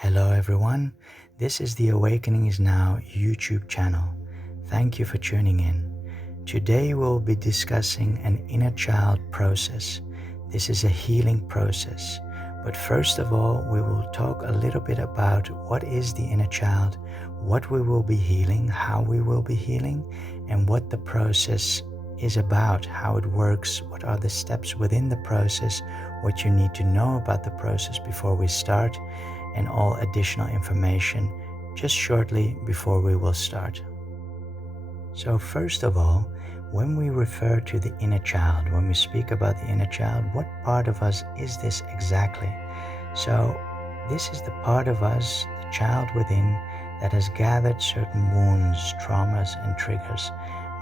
Hello everyone, this is the Awakening is Now YouTube channel. Thank you for tuning in. Today we'll be discussing an inner child process. This is a healing process. But first of all, we will talk a little bit about what is the inner child, what we will be healing, how we will be healing, and what the process is about, how it works, what are the steps within the process, what you need to know about the process before we start, and all additional information just shortly before we will start. So first of all, when we refer to the inner child, when we speak about the inner child, what part of us is this exactly? So this is the part of us, the child within, that has gathered certain wounds, traumas, and triggers,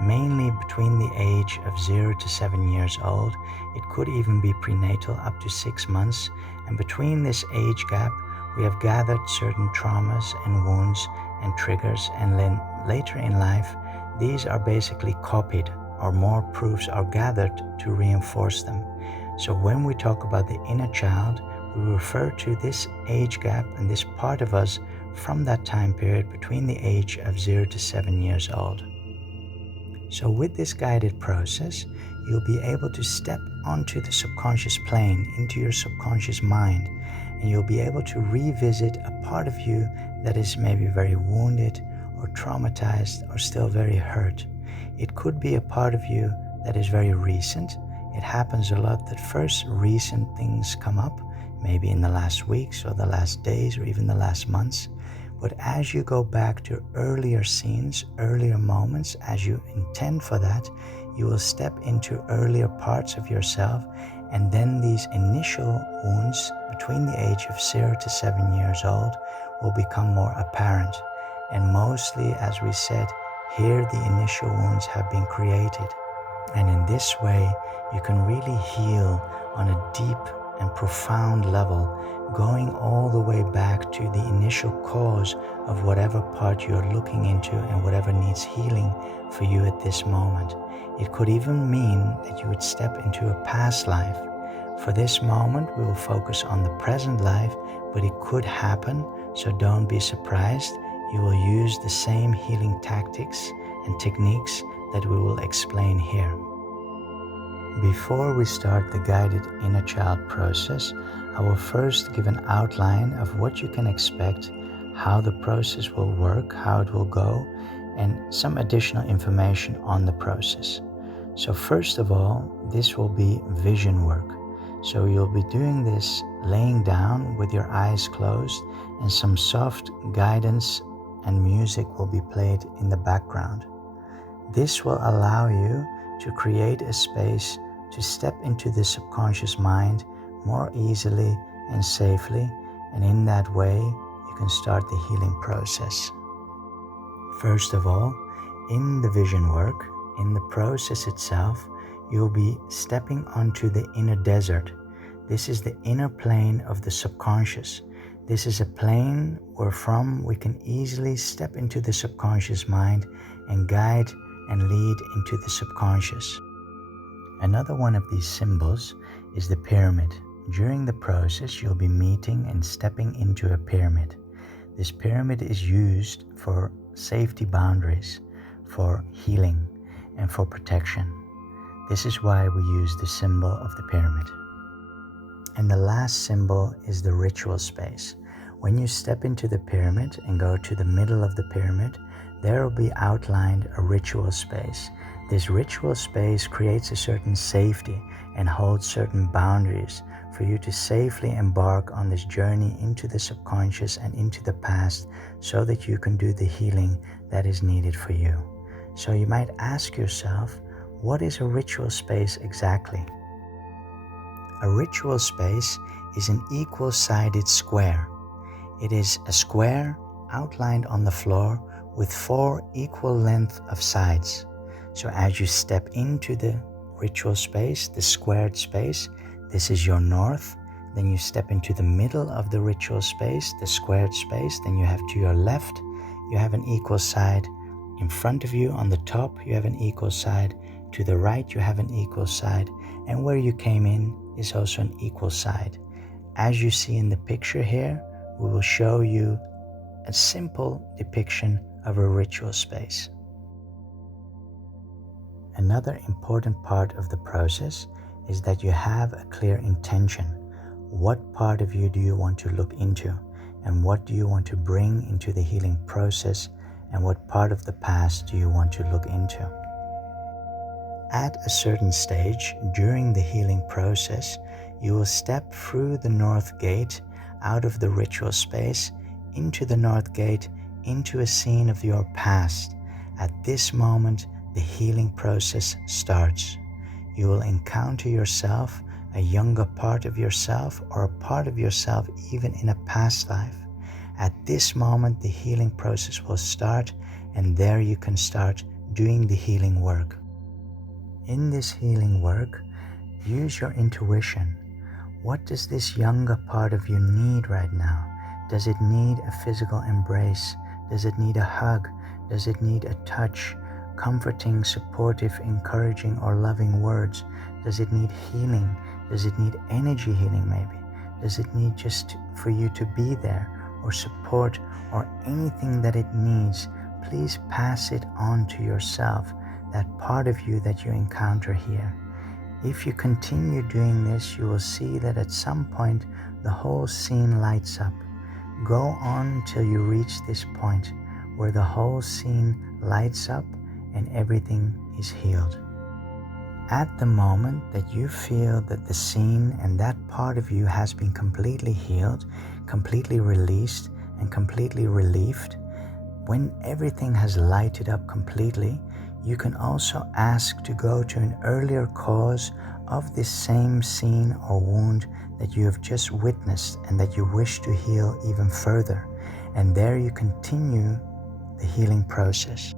mainly between the age of 0 to 7 years old. It could even be prenatal up to 6 months. And between this age gap, we have gathered certain traumas and wounds and triggers, and then later in life, these are basically copied, or more proofs are gathered to reinforce them. So when we talk about the inner child, we refer to this age gap and this part of us from that time period between the age of 0 to 7 years old. So with this guided process, you'll be able to step onto the subconscious plane, into your subconscious mind, and you'll be able to revisit a part of you that is maybe very wounded or traumatized or still very hurt. It could be a part of you that is very recent. It happens a lot that first recent things come up, maybe in the last weeks or the last days or even the last months. But as you go back to earlier scenes, earlier moments, as you intend for that, you will step into earlier parts of yourself, and then these initial wounds between the age of 0 to 7 years old will become more apparent. And mostly, as we said, here the initial wounds have been created. And in this way, you can really heal on a deep and profound level, going all the way back to the initial cause of whatever part you're looking into and whatever needs healing for you at this moment. It could even mean that you would step into a past life. For this moment, we will focus on the present life, but it could happen, so don't be surprised. You will use the same healing tactics and techniques that we will explain here. Before we start the guided inner child process, I will first give an outline of what you can expect, how the process will work, how it will go, and some additional information on the process. So first of all, this will be vision work. So you'll be doing this laying down with your eyes closed, and some soft guidance and music will be played in the background. This will allow you to create a space to step into the subconscious mind more easily and safely, and in that way you can start the healing process. First of all, in the vision work, in the process itself, you'll be stepping onto the inner desert. This is the inner plane of the subconscious. This is a plane wherefrom we can easily step into the subconscious mind and guide and lead into the subconscious. Another one of these symbols is the pyramid. During the process, you'll be meeting and stepping into a pyramid. This pyramid is used for safety boundaries, for healing, and for protection. This is why we use the symbol of the pyramid. And the last symbol is the ritual space. When you step into the pyramid and go to the middle of the pyramid, there will be outlined a ritual space. This ritual space creates a certain safety and holds certain boundaries for you to safely embark on this journey into the subconscious and into the past, so that you can do the healing that is needed for you. So you might ask yourself, what is a ritual space exactly? A ritual space is an equal-sided square. It is a square outlined on the floor with 4 equal length of sides. So as you step into the ritual space, the squared space, this is your north. Then you step into the middle of the ritual space, the squared space. Then you have to your left, you have an equal side. In front of you on the top, you have an equal side. To the right, you have an equal side. And where you came in is also an equal side. As you see in the picture here, we will show you a simple depiction of a ritual space. Another important part of the process is that you have a clear intention. What part of you do you want to look into, and what do you want to bring into the healing process, and what part of the past do you want to look into? At a certain stage during the healing process, you will step through the north gate, out of the ritual space, into the north gate, into a scene of your past. At this moment, the healing process starts. You will encounter yourself, a younger part of yourself, or a part of yourself even in a past life. At this moment, the healing process will start, and there you can start doing the healing work. In this healing work, use your intuition. What does this younger part of you need right now? Does it need a physical embrace? Does it need a hug? Does it need a touch? Comforting, supportive, encouraging, or loving words? Does it need healing? Does it need energy healing maybe? Does it need just for you to be there, or support, or anything that it needs? Please pass it on to yourself, that part of you that you encounter here. If you continue doing this, you will see that at some point the whole scene lights up. Go on till you reach this point where the whole scene lights up and everything is healed. At the moment that you feel that the scene and that part of you has been completely healed, completely released, and completely relieved, when everything has lighted up completely, you can also ask to go to an earlier cause of this same scene or wound that you have just witnessed and that you wish to heal even further. And there you continue the healing process.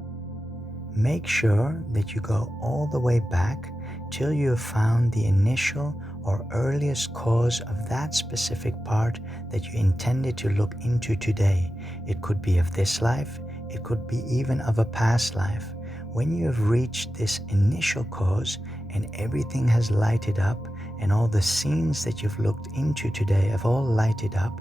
Make sure that you go all the way back till you have found the initial or earliest cause of that specific part that you intended to look into today. It could be of this life, it could be even of a past life. When you have reached this initial cause and everything has lighted up and all the scenes that you've looked into today have all lighted up,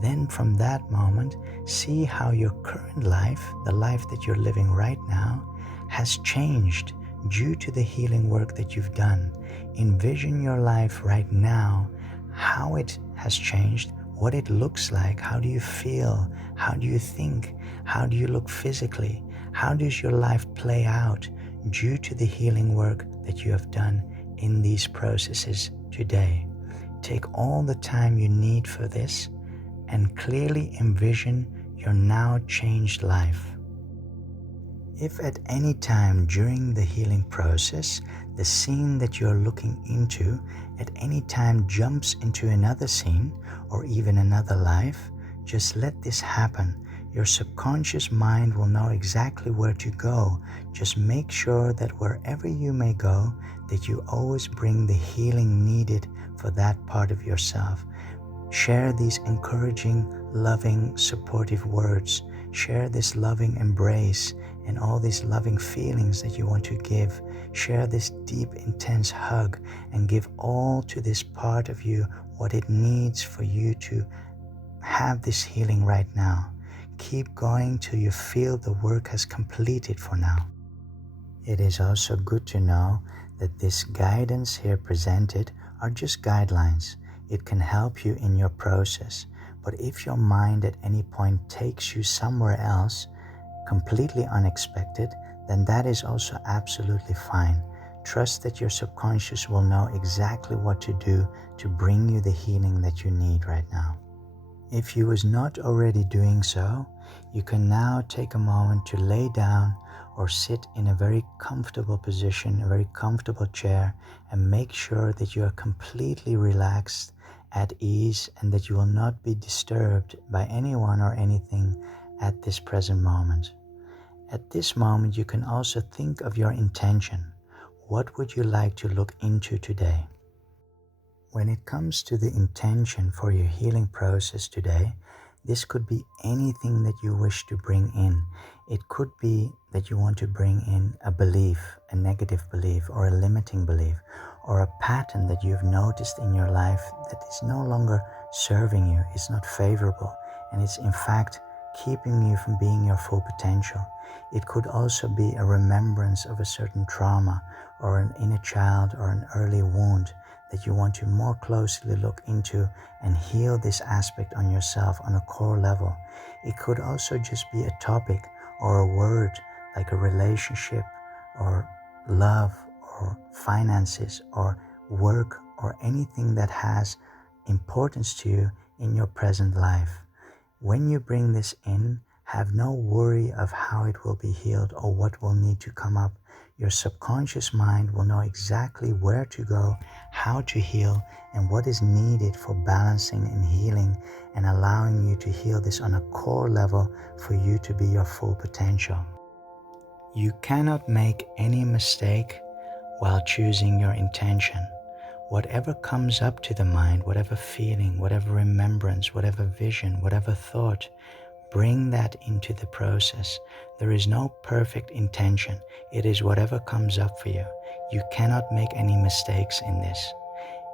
then from that moment, see how your current life, the life that you're living right now, has changed due to the healing work that you've done. Envision your life right now, how it has changed, what it looks like, how do you feel, how do you think, how do you look physically, how does your life play out due to the healing work that you have done in these processes today. Take all the time you need for this and clearly envision your now changed life. If at any time during the healing process, the scene that you're looking into at any time jumps into another scene or even another life, just let this happen. Your subconscious mind will know exactly where to go. Just make sure that wherever you may go, that you always bring the healing needed for that part of yourself. Share these encouraging, loving, supportive words. Share this loving embrace and all these loving feelings that you want to give. Share this deep, intense hug and give all to this part of you what it needs for you to have this healing right now. Keep going till you feel the work has completed for now. It is also good to know that this guidance here presented are just guidelines. It can help you in your process, but if your mind at any point takes you somewhere else, completely unexpected, then that is also absolutely fine. Trust that your subconscious will know exactly what to do to bring you the healing that you need right now. If you was not already doing so, you can now take a moment to lay down or sit in a very comfortable position, a very comfortable chair, and make sure that you are completely relaxed, at ease, and that you will not be disturbed by anyone or anything at this present moment. At this moment, you can also think of your intention. What would you like to look into today? When it comes to the intention for your healing process today, this could be anything that you wish to bring in. It could be that you want to bring in a belief, a negative belief, or a limiting belief, or a pattern that you've noticed in your life that is no longer serving you, it's not favorable, and it's in fact keeping you from being your full potential. It could also be a remembrance of a certain trauma or an inner child or an early wound that you want to more closely look into and heal this aspect on yourself on a core level. It could also just be a topic or a word like a relationship or love or finances or work or anything that has importance to you in your present life. When you bring this in, have no worry of how it will be healed or what will need to come up. Your subconscious mind will know exactly where to go, how to heal, and what is needed for balancing and healing and allowing you to heal this on a core level for you to be your full potential. You cannot make any mistake while choosing your intention. Whatever comes up to the mind, whatever feeling, whatever remembrance, whatever vision, whatever thought, bring that into the process. There is no perfect intention. It is whatever comes up for you. You cannot make any mistakes in this.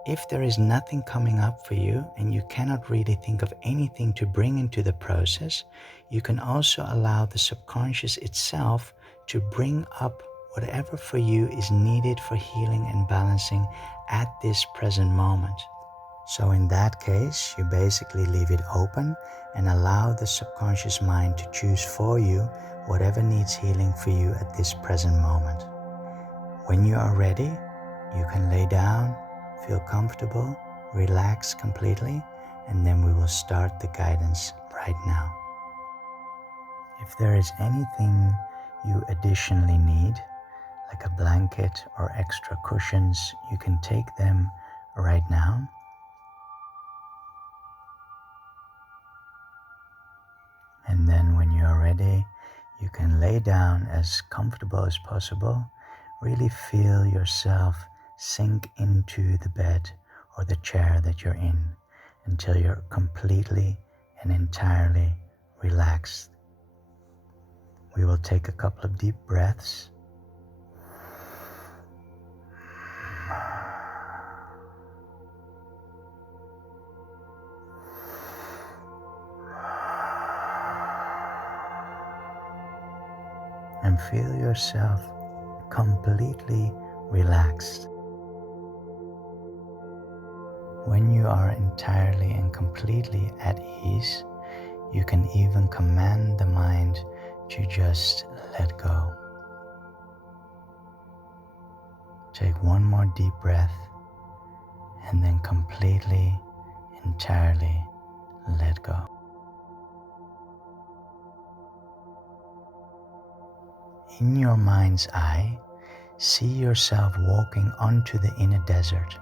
If there is nothing coming up for you and you cannot really think of anything to bring into the process, you can also allow the subconscious itself to bring up whatever for you is needed for healing and balancing at this present moment. So in that case, you basically leave it open and allow the subconscious mind to choose for you whatever needs healing for you at this present moment. When you are ready, you can lay down, feel comfortable, relax completely, and then we will start the guidance right now. If there is anything you additionally need, like a blanket or extra cushions, you can take them right now. And then when you are ready, you can lay down as comfortable as possible. Really feel yourself sink into the bed or the chair that you're in until you're completely and entirely relaxed. We will take a couple of deep breaths. And feel yourself completely relaxed. When you are entirely and completely at ease, you can even command the mind to just let go. Take one more deep breath and then completely, entirely let go. In your mind's eye, see yourself walking onto the inner desert.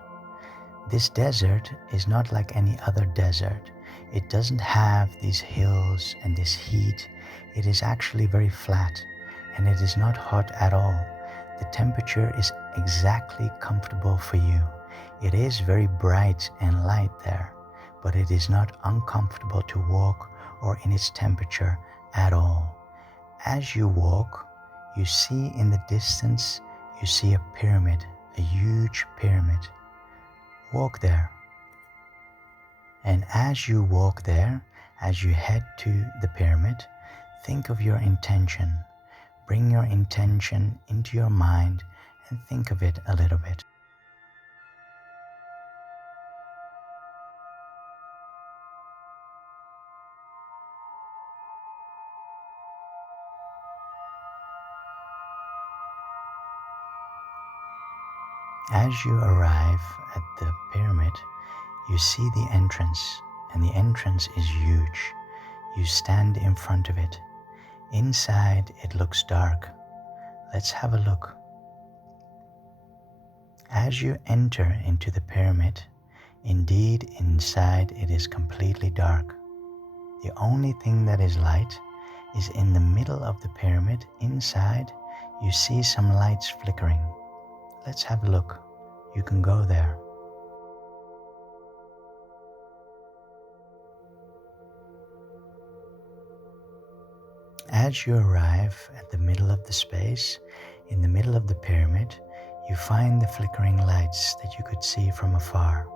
This desert is not like any other desert. It doesn't have these hills and this heat. It is actually very flat and it is not hot at all. The temperature is exactly comfortable for you. It is very bright and light there, but it is not uncomfortable to walk or in its temperature at all. As you walk, you see in the distance, you see a pyramid, a huge pyramid. Walk there. And as you walk there, as you head to the pyramid, think of your intention. Bring your intention into your mind and think of it a little bit. As you arrive at the pyramid, you see the entrance, and the entrance is huge. You stand in front of it. Inside, it looks dark. Let's have a look. As you enter into the pyramid, indeed inside it is completely dark. The only thing that is light is in the middle of the pyramid. Inside, you see some lights flickering. Let's have a look. You can go there. As you arrive at the middle of the space, in the middle of the pyramid, you find the flickering lights that you could see from afar.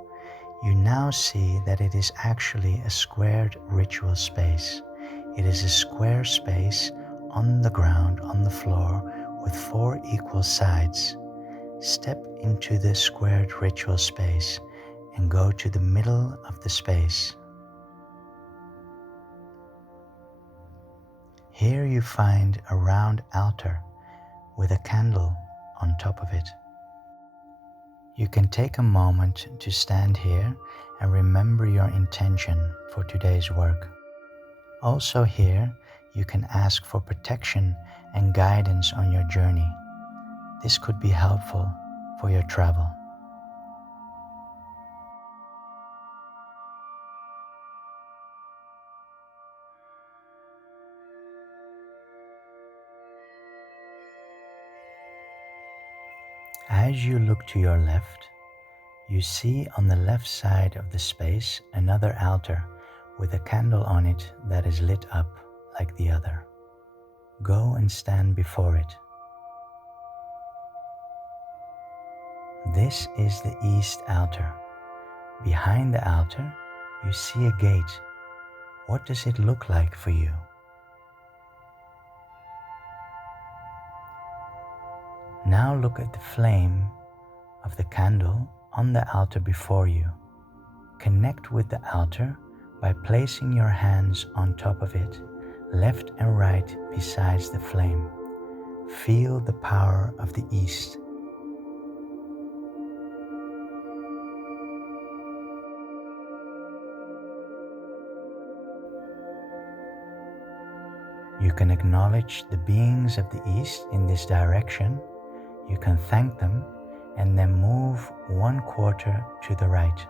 You now see that it is actually a squared ritual space. It is a square space on the ground, on the floor, with 4 equal sides. Step into the squared ritual space and go to the middle of the space. Here you find a round altar with a candle on top of it. You can take a moment to stand here and remember your intention for today's work. Also here, you can ask for protection and guidance on your journey. This could be helpful for your travel. As you look to your left, you see on the left side of the space another altar with a candle on it that is lit up like the other. Go and stand before it. This is the east altar. Behind the altar, you see a gate. What does it look like for you? Now look at the flame of the candle on the altar before you. Connect with the altar by placing your hands on top of it, left and right besides the flame. Feel the power of the East. You can acknowledge the beings of the East in this direction. You can thank them and then move 1/4 to the right.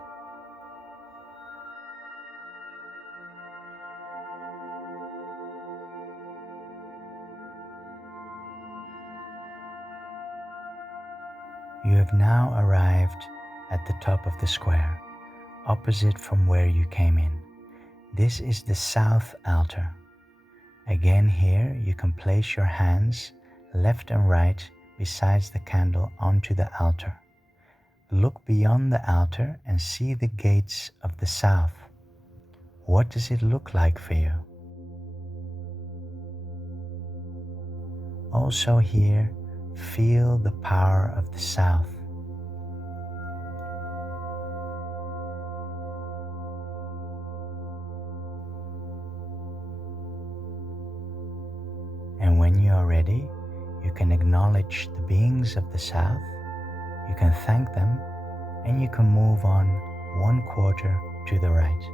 You have now arrived at the top of the square, opposite from where you came in. This is the south altar. Again here you can place your hands left and right besides the candle onto the altar. Look beyond the altar and see the gates of the south. What does it look like for you? Also here, feel the power of the south. And when you are ready, you can acknowledge the beings of the south, you can thank them, and you can move on 1/4 to the right.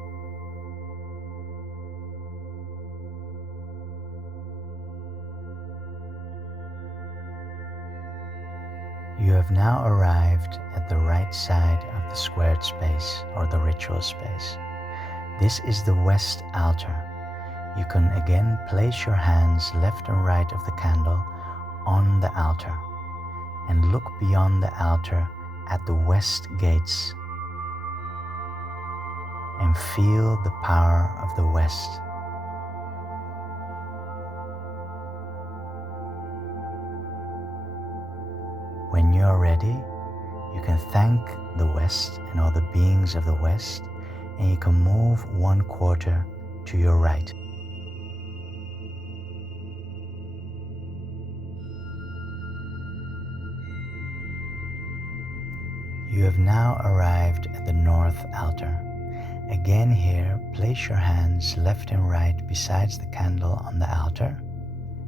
You have now arrived at the right side of the squared space or the ritual space. This is the west altar. You can again place your hands left and right of the candle on the altar and look beyond the altar at the west gates and feel the power of the west. When you are ready, you can thank the West and all the beings of the West, and you can move 1/4 to your right. You have now arrived at the north altar. Again here, place your hands left and right besides the candle on the altar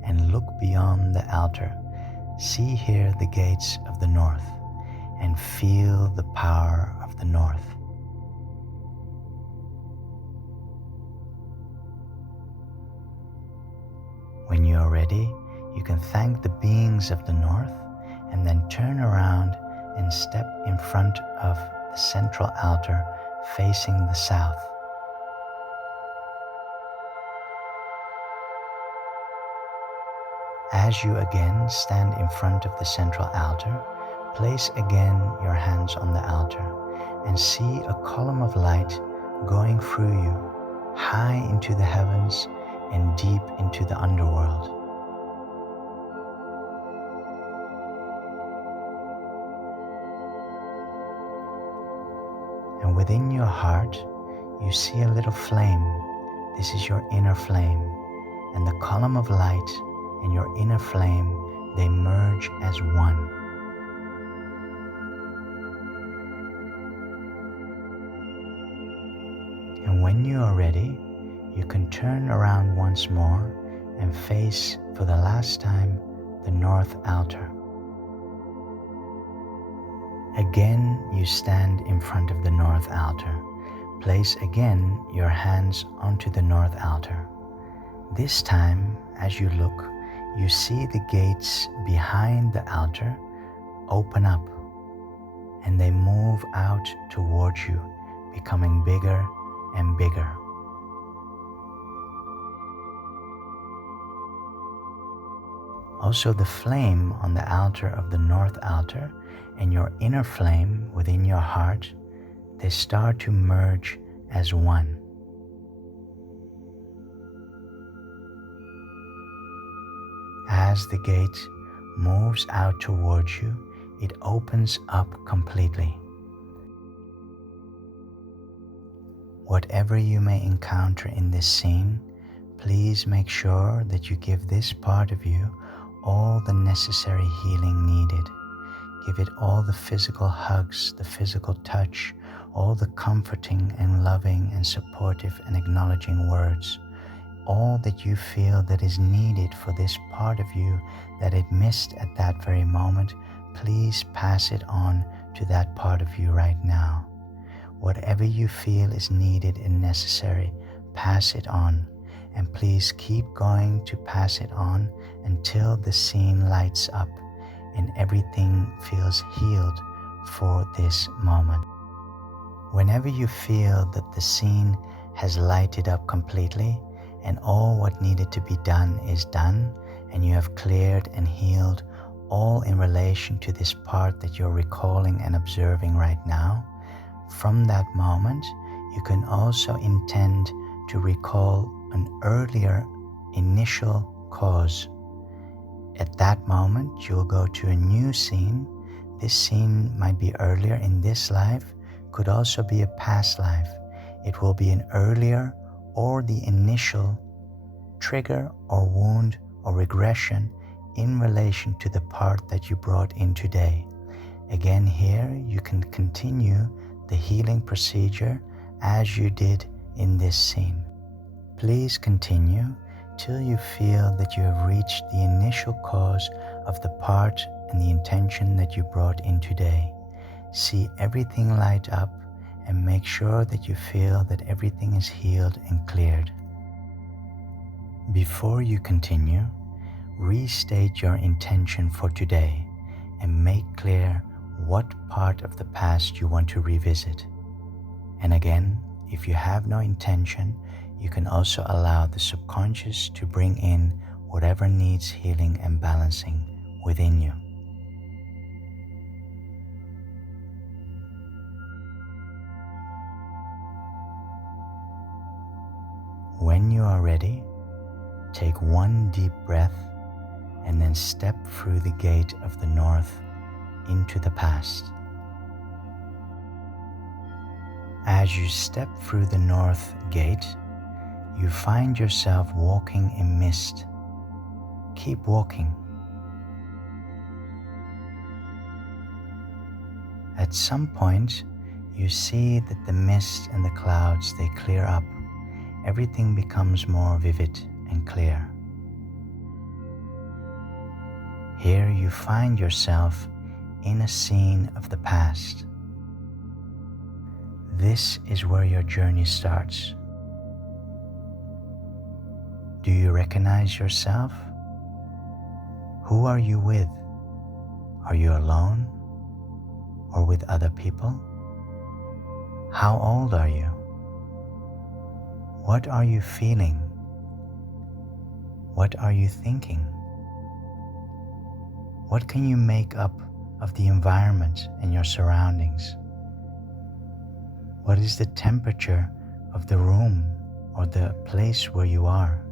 and look beyond the altar. See here the gates of the north and feel the power of the north. When you are ready, you can thank the beings of the north and then turn around and step in front of the central altar facing the south. As you again stand in front of the central altar, place again your hands on the altar and see a column of light going through you, high into the heavens and deep into the underworld. And within your heart, you see a little flame. This is your inner flame. And the column of light and your inner flame, they merge as one. And when you are ready, you can turn around once more and face for the last time the north altar. Again, you stand in front of the north altar. Place again your hands onto the north altar. This time, as you look, you see the gates behind the altar open up, and they move out towards you, becoming bigger and bigger. Also, the flame on the altar of the north altar and your inner flame within your heart, they start to merge as one. As the gate moves out towards you, it opens up completely. Whatever you may encounter in this scene, please make sure that you give this part of you all the necessary healing needed. Give it all the physical hugs, the physical touch, all the comforting and loving and supportive and acknowledging words. All that you feel that is needed for this part of you that it missed at that very moment, please pass it on to that part of you right now. Whatever you feel is needed and necessary, pass it on. And please keep going to pass it on until the scene lights up and everything feels healed for this moment. Whenever you feel that the scene has lighted up completely and all what needed to be done is done, and you have cleared and healed all in relation to this part that you're recalling and observing right now, from that moment, you can also intend to recall an earlier initial cause. At that moment, you'll go to a new scene. This scene might be earlier in this life, could also be a past life. It will be an earlier or the initial trigger or wound or regression in relation to the part that you brought in today. Again, here you can continue the healing procedure as you did in this scene. Please continue till you feel that you have reached the initial cause of the part and the intention that you brought in today. See everything light up and make sure that you feel that everything is healed and cleared. Before you continue, restate your intention for today and make clear what part of the past you want to revisit. And again, if you have no intention, you can also allow the subconscious to bring in whatever needs healing and balancing within you. When you are ready, take one deep breath and then step through the gate of the north into the past. As you step through the north gate, you find yourself walking in mist. Keep walking. At some point, you see that the mist and the clouds, they clear up. Everything becomes more vivid and clear. Here you find yourself in a scene of the past. This is where your journey starts. Do you recognize yourself? Who are you with? Are you alone or with other people? How old are you? What are you feeling? What are you thinking? What can you make up of the environment and your surroundings? What is the temperature of the room or the place where you are?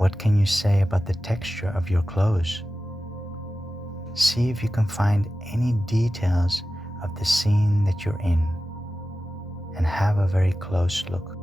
What can you say about the texture of your clothes? See if you can find any details of the scene that you're in. and have a very close look.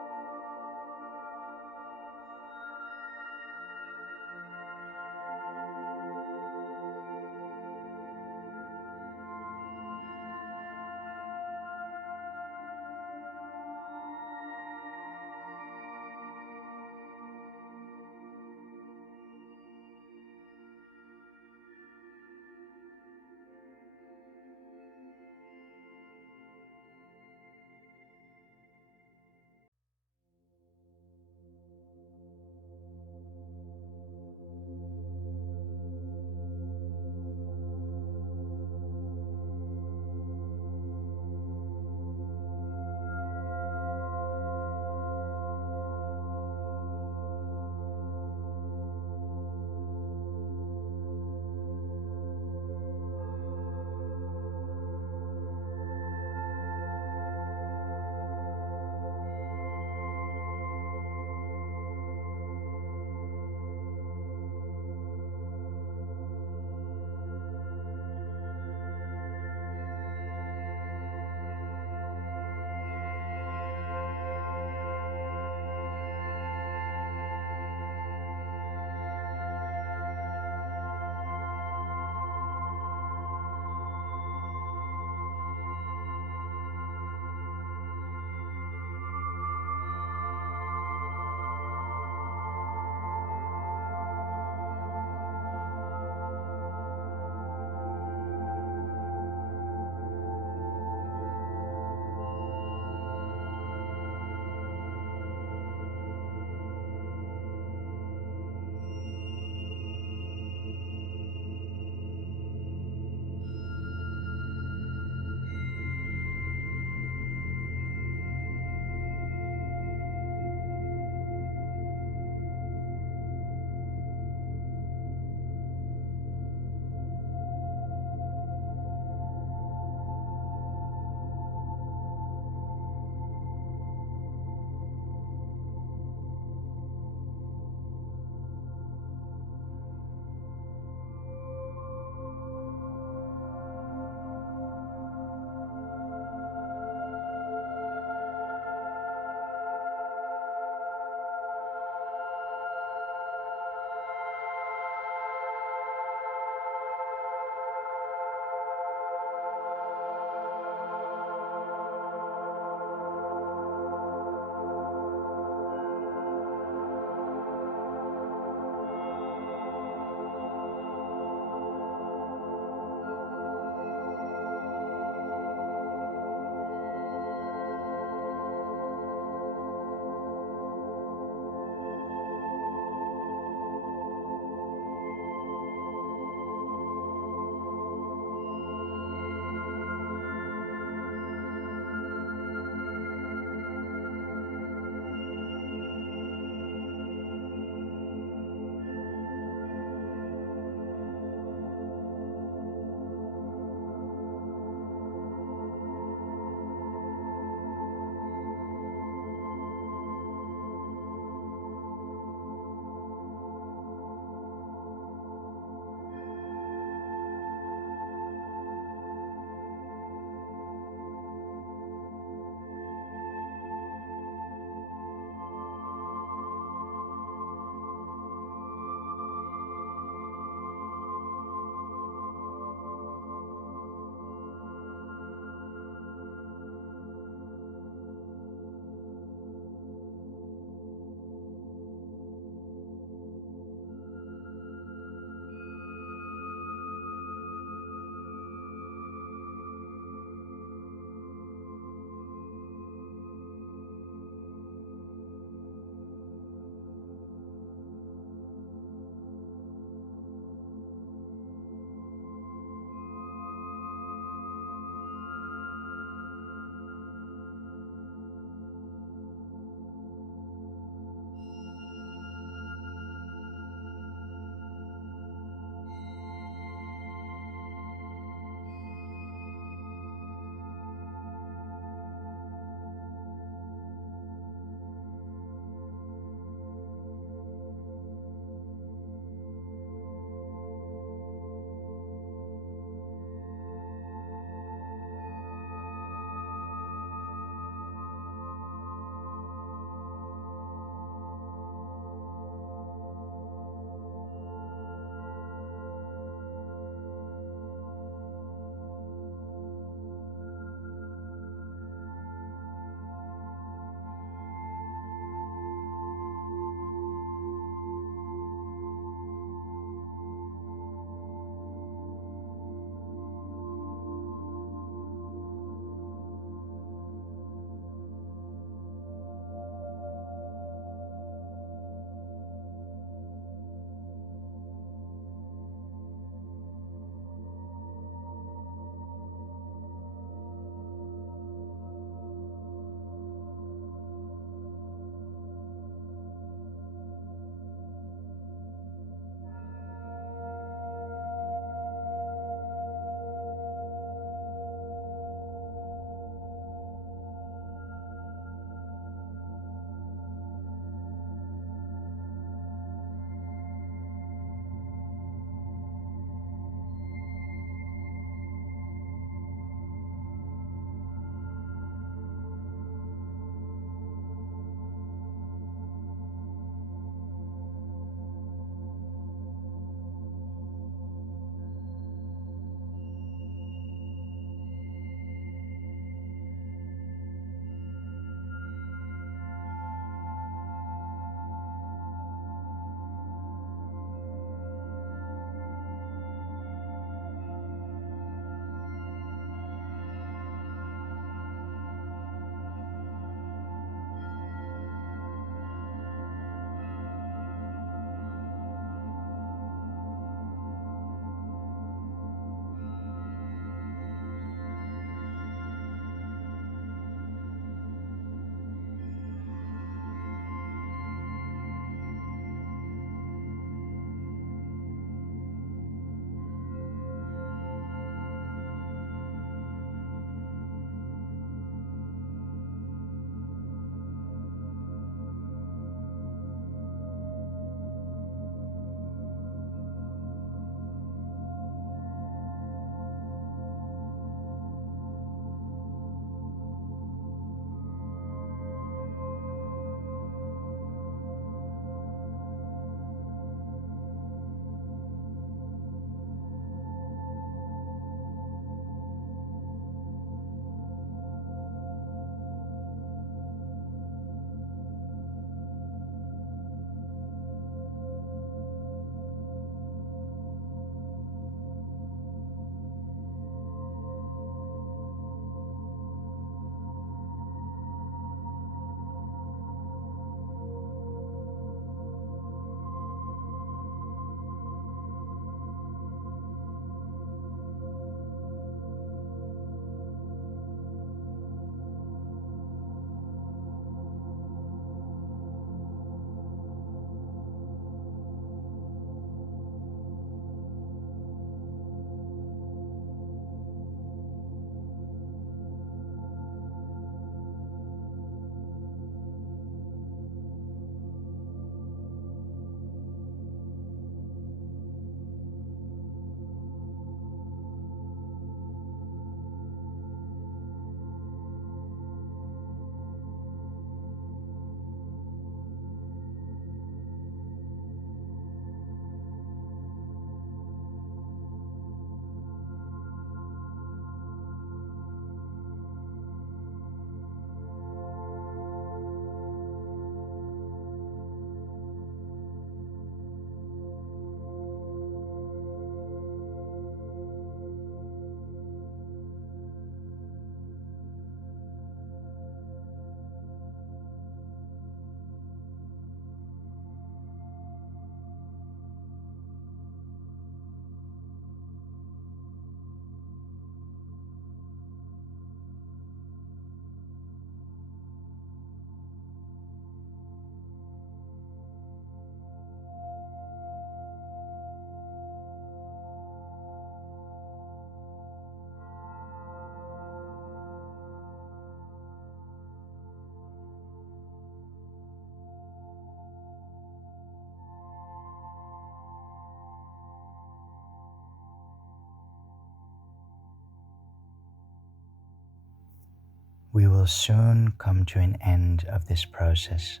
We will soon come to an end of this process.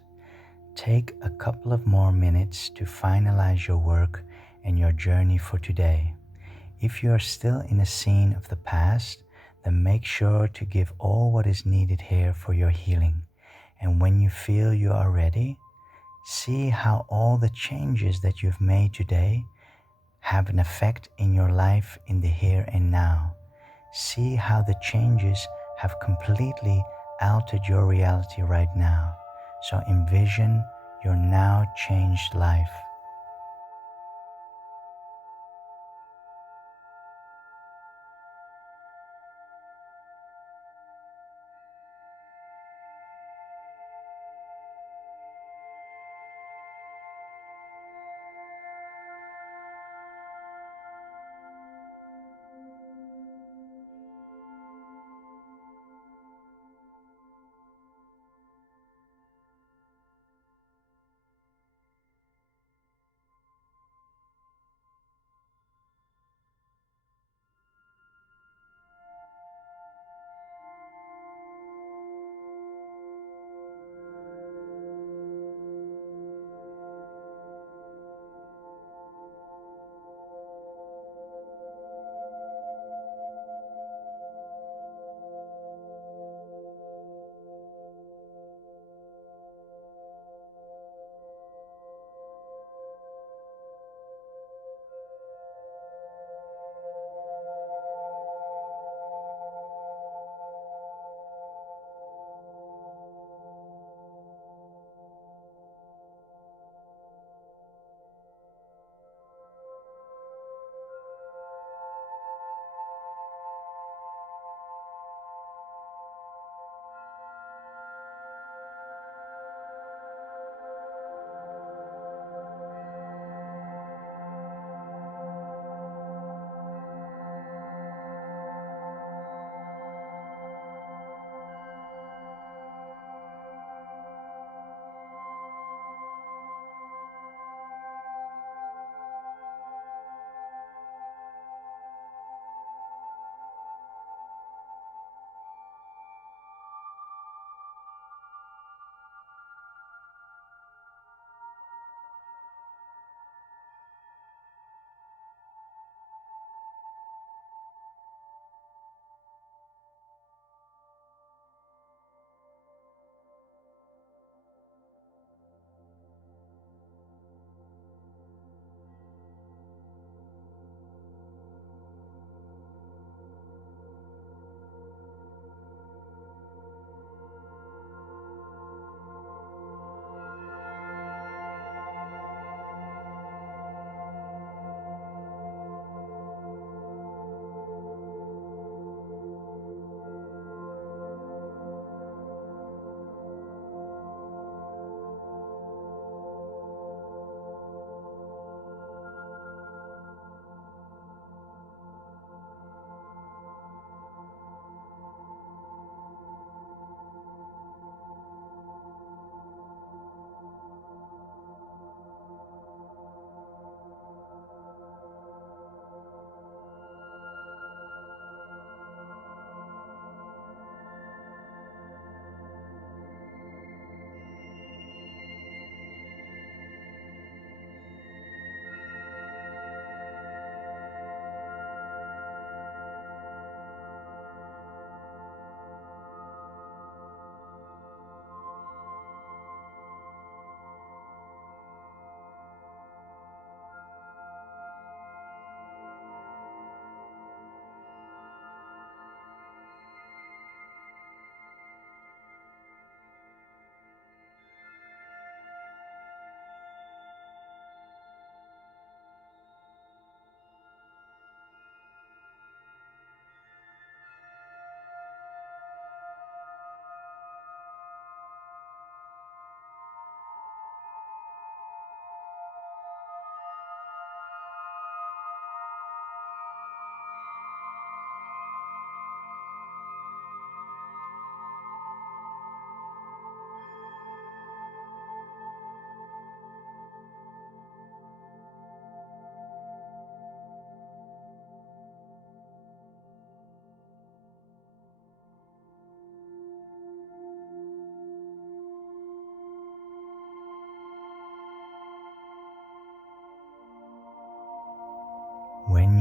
Take a couple of more minutes to finalize your work and your journey for today. If you are still in a scene of the past, then make sure to give all what is needed here for your healing. And when you feel you are ready, see how all the changes that you've made today have an effect in your life in the here and now. See how the changes have completely altered your reality right now. So envision your now changed life.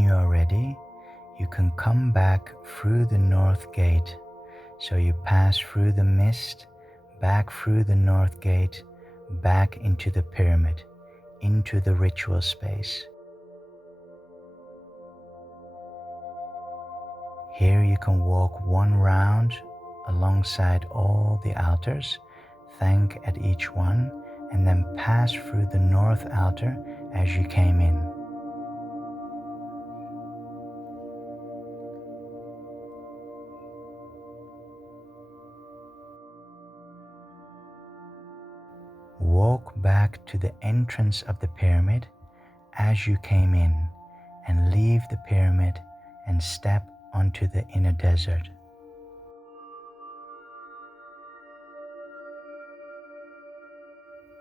you are ready, you can come back through the north gate. So you pass through the mist, back through the north gate, back into the pyramid, into the ritual space. Here you can walk one round alongside all the altars, thank at each one, and then pass through the north altar as you came in. Walk back to the entrance of the pyramid as you came in, and leave the pyramid and step onto the inner desert.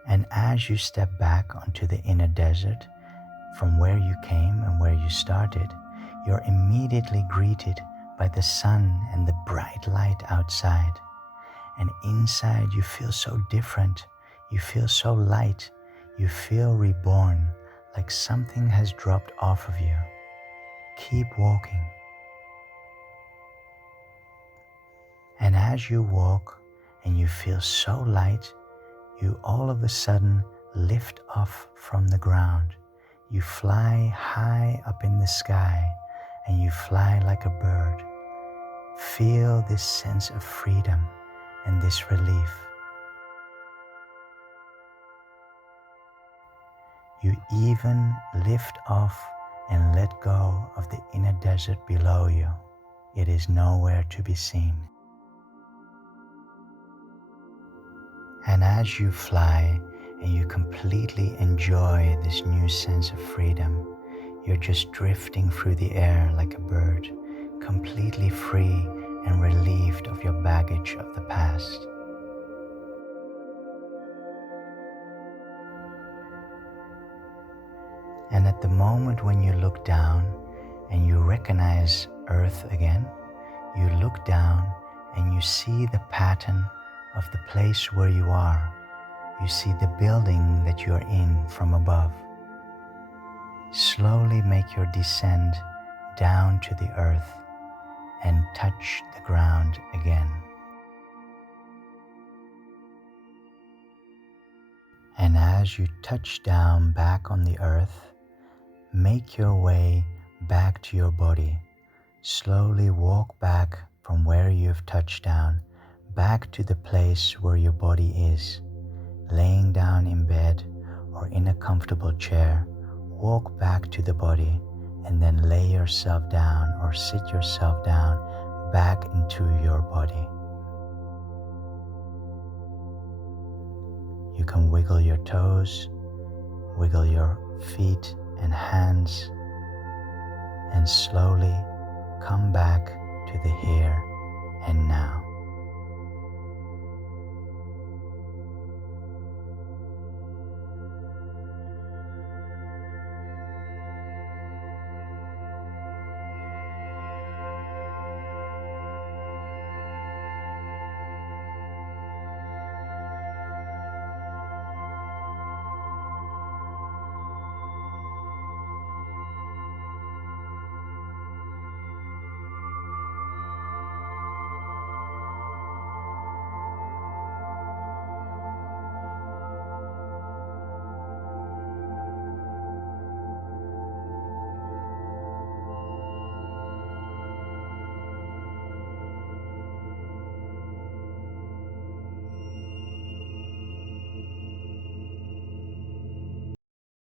And as you step back onto the inner desert, from where you came and where you started, you're immediately greeted by the sun and the bright light outside. And inside you feel so different, you feel so light, you feel reborn, like something has dropped off of you. Keep walking. And as you walk and you feel so light, you all of a sudden lift off from the ground. You fly high up in the sky and you fly like a bird. Feel this sense of freedom and this relief. You even lift off and let go of the inner desert below you. It is nowhere to be seen. And as you fly and you completely enjoy this new sense of freedom, you're just drifting through the air like a bird, completely free and relieved of your baggage of the past. And at the moment when you look down and you recognize Earth again, you look down and you see the pattern of the place where you are. You see the building that you're in from above. Slowly make your descent down to the earth and touch the ground again. And as you touch down back on the earth, make your way back to your body. Slowly walk back from where you've touched down, back to the place where your body is. Laying down in bed or in a comfortable chair, walk back to the body and then lay yourself down or sit yourself down back into your body. You can wiggle your toes, wiggle your feet and hands, and slowly come back to the here and now.